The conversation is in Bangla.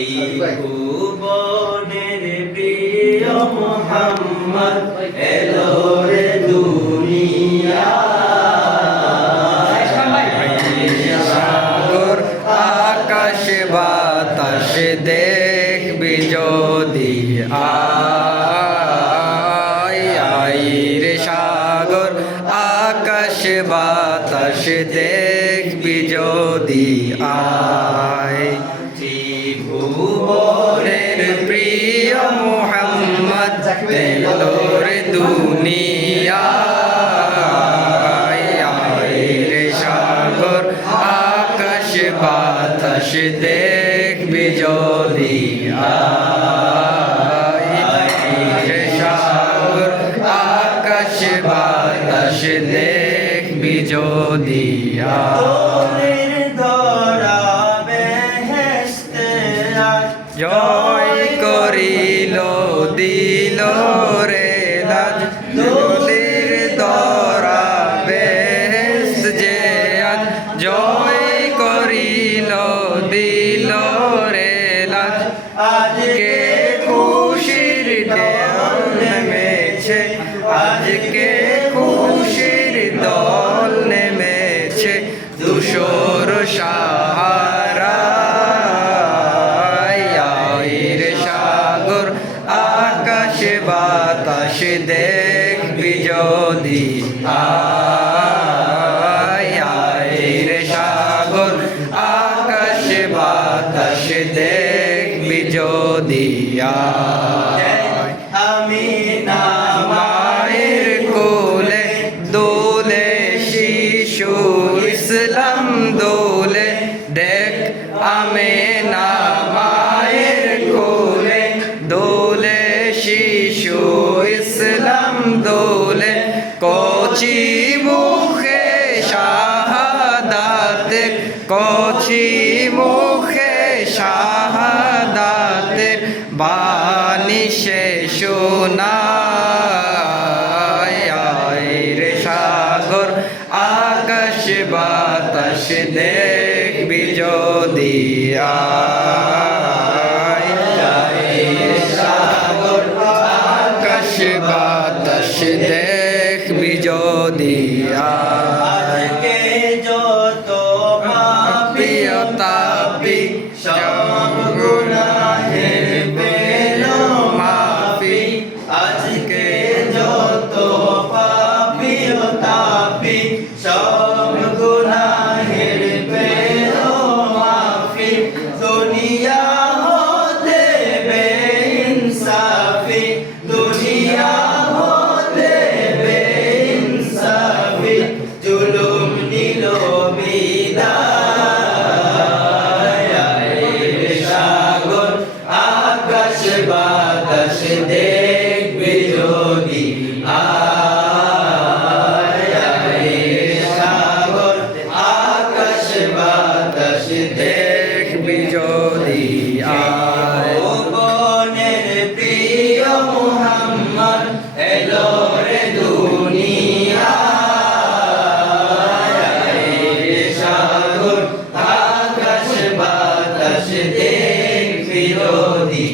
এই ভুবনের প্রিয় মুহাম্মদ এলো রে দুনিয়ায়। সাগর আকাশ বাতাস দেখবি যদি আই রে সাগর আকাশ বাতাস দেখবি যদি আয়। ভুবনের প্রিয় মুহাম্মদ এলো রে দুনিয়ায়। রে সাগর আকাশ বাতাস দেখবি যদি রে সাগর আকাশ বাতাস দেখবি যদি জয় করিল দিল রে লাজ নদীর দরা বেশ যে আজ জয় করিল দিল রে লাজ। আজকে খুশির দল নেমেছে, আজকে খুশির দল নেমেছে দুশোর সাহারা। আকাশ বাতাস দেখবি যদি রে সাগর আকাশ বাতাস দেখবি যদি আমি না মায়ের কোলে দোলে শিশু ইসলাম দোলে দেখ আমি না মায়ের কোলে দোলে শিশু ইসলাম দোলে কচি মুখে শাহাদাতে কচি মুখে শাহাদাতের বাণী সে শোনায়। রে সাগর আকাশ বাতাস দেখবি যদি আকাশ বাতাস দেখবি যদি আজকে যত পাপী তাপী সব গুনাহের পেল মাফি। আজকে যত পাপী তাপী সব গুনাহের পেল মাফি। দুনিয়া হতে বেইনসাফি, দুনিয়া হতে বেইনসাফি জুলুম নিল বিদায়। সাগর আকাশ বাতাস দেখবি যদি সাগর আকাশ বাতাস দেখবি যদি ভুবনের প্রিয় মুহাম্মদ এলো রে দুনিয়ায়। সাগর আকাশ বাতাস দেখবি যদি